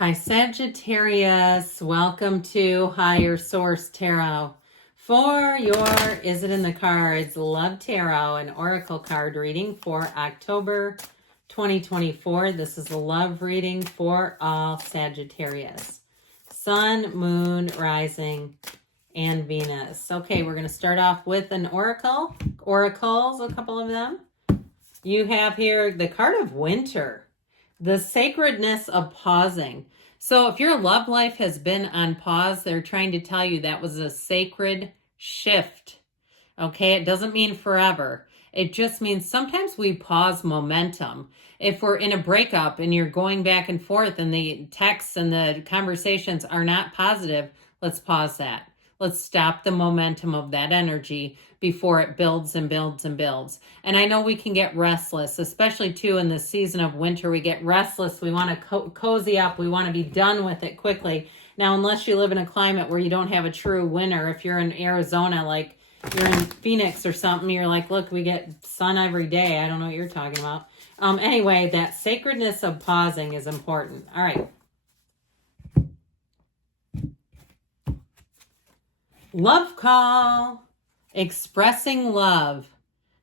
Hi, Sagittarius. Welcome to Higher Source Tarot. For your Is It in the Cards Love Tarot, an Oracle card reading for October 2024. This is a love reading for all Sagittarius. Sun, Moon, Rising, and Venus. Okay, we're going to start off with an oracle. Oracles, a couple of them. You have here the card of Winter. The sacredness of pausing. So if your love life has been on pause, they're trying to tell you that was a sacred shift. Okay, it doesn't mean forever. It just means sometimes we pause momentum. If we're in a breakup and you're going back and forth and the texts and the conversations are not positive, let's pause that. Let's stop the momentum of that energy before it builds and builds and builds. And I know we can get restless, especially too in the season of winter. We get restless. We want to cozy up. We want to be done with it quickly. Now, unless you live in a climate where you don't have a true winter, if you're in Arizona, like you're in Phoenix or something, you're like, look, we get sun every day. I don't know what you're talking about. Anyway, that sacredness of pausing is important. All right. Love call, expressing love,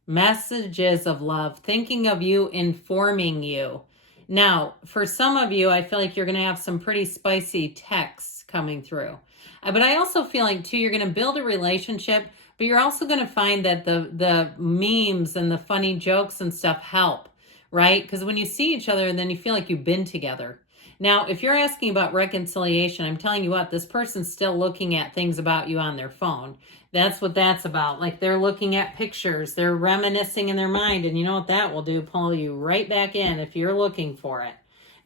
messages of love, thinking of you, informing you. Now, for some of you, I feel like you're going to have some pretty spicy texts coming through. But I also feel like, too, you're going to build a relationship, but you're also going to find that the memes and the funny jokes and stuff help, right? Because when you see each other, then you feel like you've been together. Now, if you're asking about reconciliation, I'm telling you what, this person's still looking at things about you on their phone. That's what that's about. Like they're looking at pictures, they're reminiscing in their mind. And you know what that will do? Pull you right back in if you're looking for it.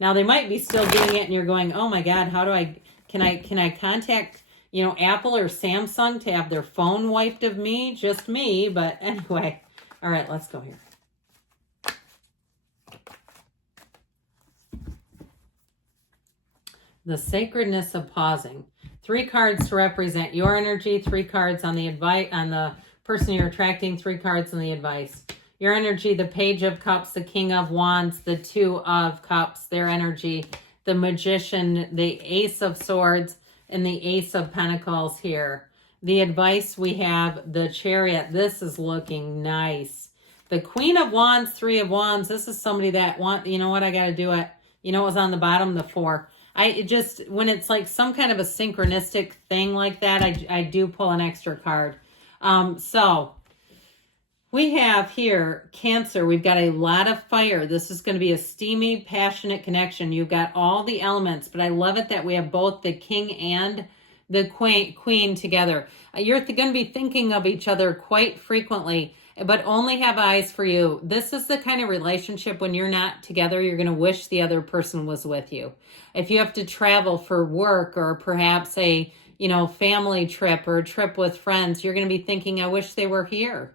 Now, they might be still doing it and you're going, oh my God, how do can I contact, Apple or Samsung to have their phone wiped of me? Just me. But anyway, all right, let's go here. The sacredness of pausing. 3 cards to represent your energy, 3 cards on the advice on the person you're attracting, 3 cards on the advice. Your energy, the Page of Cups, the King of Wands, the 2 of Cups, their energy, the Magician, the Ace of Swords, and the Ace of Pentacles here. The advice we have, the Chariot. This is looking nice. The Queen of Wands, 3 of Wands. This is somebody that you know what, I got to do it. It was on the bottom, the 4. When it's like some kind of a synchronistic thing like that, I do pull an extra card. So we have here Cancer. We've got a lot of fire. This is going to be a steamy, passionate connection. You've got all the elements, but I love it that we have both the King and the Queen together. You're going to be thinking of each other quite frequently, but only have eyes for you. This is the kind of relationship when you're not together, you're going to wish the other person was with you. If you have to travel for work or perhaps a, family trip or a trip with friends, you're going to be thinking, I wish they were here.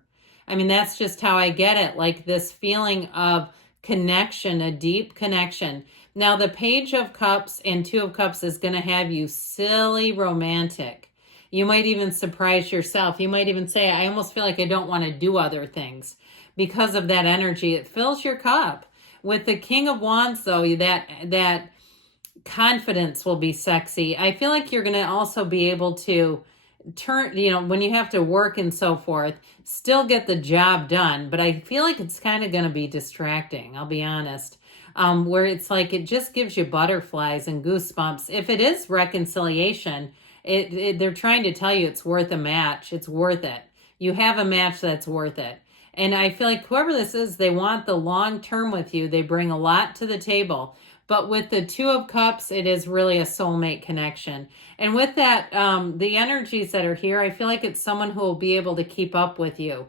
I mean, that's just how I get it. Like this feeling of connection, a deep connection. Now, the Page of Cups and 2 of Cups is going to have you silly romantic. You might even surprise yourself. You might even say, I almost feel like I don't want to do other things because of that energy. It fills your cup. With the King of Wands, though, that confidence will be sexy. I feel like you're going to also be able to turn, when you have to work and so forth, still get the job done. But I feel like it's kind of going to be distracting, I'll be honest. Where it's like it just gives you butterflies and goosebumps. If it is reconciliation, they're trying to tell you it's worth a match. It's worth it. You have a match that's worth it. And I feel like whoever this is, they want the long term with you. They bring a lot to the table. But with the 2 of Cups, it is really a soulmate connection. And with that, the energies that are here, I feel like it's someone who will be able to keep up with you.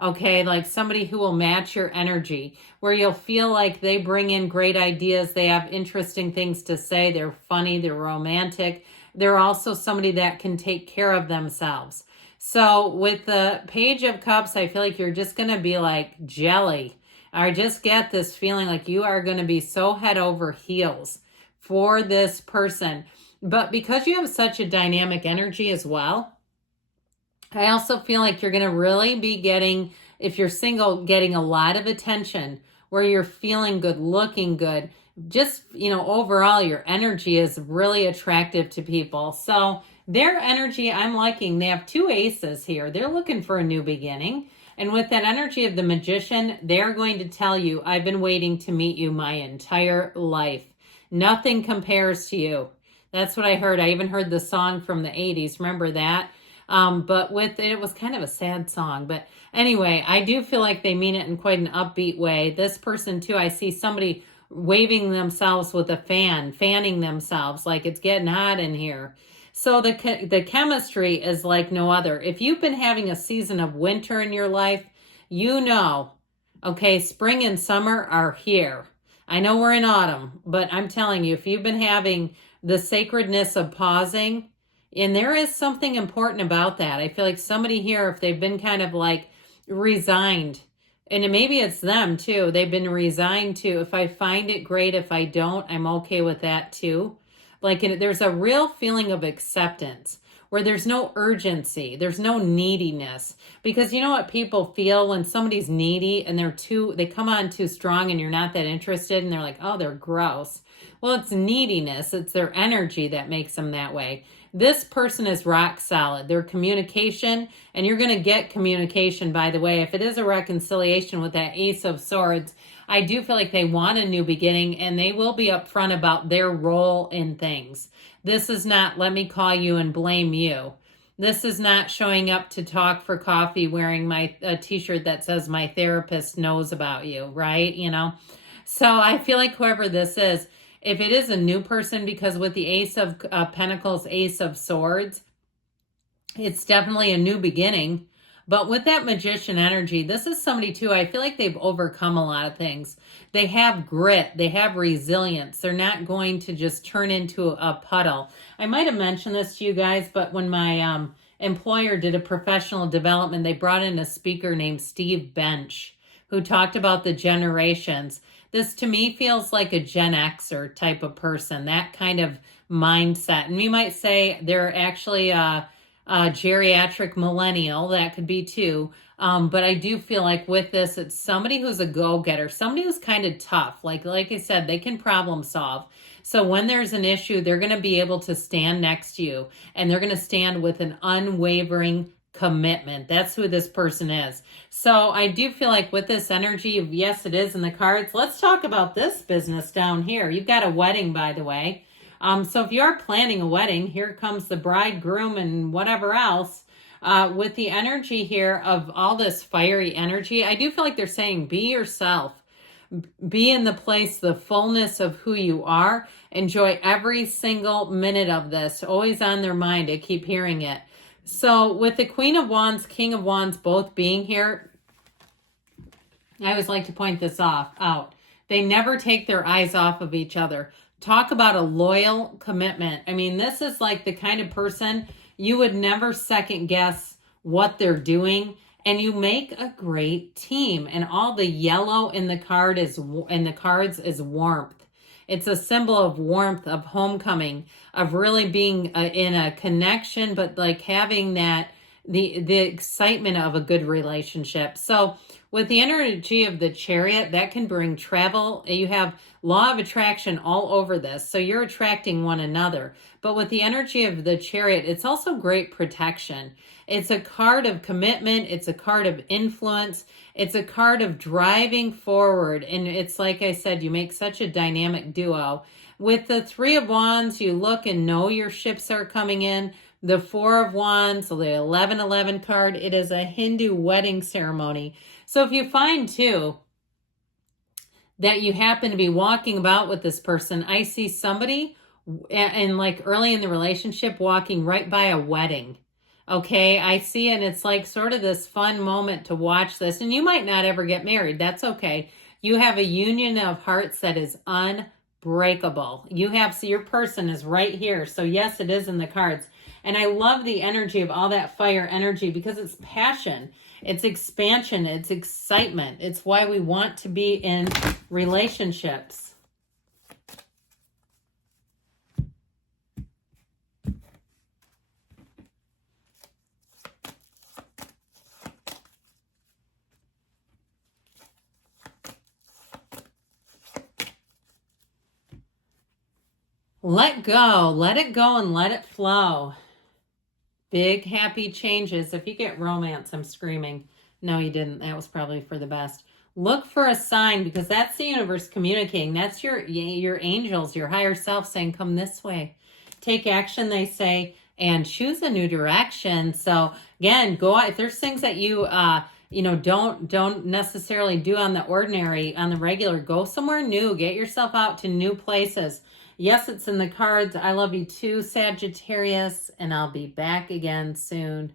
Okay, like somebody who will match your energy, where you'll feel like they bring in great ideas. They have interesting things to say. They're funny. They're romantic. They're also somebody that can take care of themselves. So with the Page of Cups, I feel like you're just going to be like jelly. I just get this feeling like you are going to be so head over heels for this person. But because you have such a dynamic energy as well, I also feel like you're going to really be getting, if you're single, getting a lot of attention where you're feeling good, looking good, just, overall, your energy is really attractive to people. So their energy, I'm liking. They have 2 aces here. They're looking for a new beginning. And with that energy of the magician, they're going to tell you, I've been waiting to meet you my entire life. Nothing compares to you. That's what I heard. I even heard the song from the 80s. Remember that? But with it, it was kind of a sad song. But anyway, I do feel like they mean it in quite an upbeat way. This person too, I see somebody waving themselves with a fan, fanning themselves like it's getting hot in here. So the chemistry is like no other. If you've been having a season of winter in your life, okay, spring and summer are here. I know we're in autumn, but I'm telling you, if you've been having the sacredness of pausing, and there is something important about that. I feel like somebody here, if they've been kind of like resigned, and maybe it's them too, they've been resigned to, if I find it, great. If I don't, I'm okay with that too. Like there's a real feeling of acceptance where there's no urgency, there's no neediness. Because you know what people feel when somebody's needy and they come on too strong and you're not that interested and they're like, oh, they're gross. Well, it's neediness. It's their energy that makes them that way. This person is rock solid. Their communication, and you're going to get communication, by the way. If it is a reconciliation with that Ace of Swords, I do feel like they want a new beginning, and they will be upfront about their role in things. This is not, let me call you and blame you. This is not showing up to talk for coffee wearing a t-shirt that says my therapist knows about you, right? So I feel like whoever this is, if it is a new person, because with the Ace of Pentacles, Ace of Swords, it's definitely a new beginning. But with that magician energy, this is somebody too, I feel like they've overcome a lot of things. They have grit. They have resilience. They're not going to just turn into a puddle. I might have mentioned this to you guys, but when my employer did a professional development, they brought in a speaker named Steve Bench, who talked about the generations. This to me feels like a Gen Xer type of person, that kind of mindset. And we might say they're actually a geriatric millennial, that could be too. But I do feel like with this, it's somebody who's a go-getter, somebody who's kind of tough. Like I said, they can problem solve. So when there's an issue, they're going to be able to stand next to you, and they're going to stand with an unwavering commitment. That's who this person is. So I do feel like with this energy of, yes, it is in the cards. Let's talk about this business down here. You've got a wedding, by the way. So if you are planning a wedding, here comes the bridegroom and whatever else. With the energy here of all this fiery energy, I do feel like they're saying, be yourself. Be in the place, the fullness of who you are. Enjoy every single minute of this. Always on their mind. I keep hearing it. So with the Queen of Wands, King of Wands both being here, I always like to point this out. They never take their eyes off of each other. Talk about a loyal commitment. I mean, this is like the kind of person you would never second guess what they're doing, and you make a great team. And all the yellow in the cards is warmth. It's a symbol of warmth, of homecoming, of really being in a connection, but like having that, the excitement of a good relationship. So with the energy of the Chariot, that can bring travel. You have law of attraction all over this. So you're attracting one another. But with the energy of the Chariot, it's also great protection. It's a card of commitment. It's a card of influence. It's a card of driving forward. And it's like I said, you make such a dynamic duo. With the Three of Wands, you look and know your ships are coming in. The Four of Wands, the 1111 card, it is a Hindu wedding ceremony. So if you find too that you happen to be walking about with this person, I see somebody and like early in the relationship walking right by a wedding. Okay, I see, and it's like sort of this fun moment to watch this. And you might not ever get married. That's okay. You have a union of hearts that is unbreakable. So your person is right here. So yes, it is in the cards. And I love the energy of all that fire energy because it's passion, it's expansion, it's excitement. It's why we want to be in relationships. Let go. Let it go and let it flow. Big happy changes. If you get romance, I'm screaming. No, you didn't. That was probably for the best. Look for a sign, because that's the universe communicating. That's your angels, your higher self saying, come this way. Take action, they say, and choose a new direction. So again, go out. If there's things that you don't necessarily do on the ordinary, on the regular, go somewhere new. Get yourself out to new places. Yes, it's in the cards. I love you too, Sagittarius, and I'll be back again soon.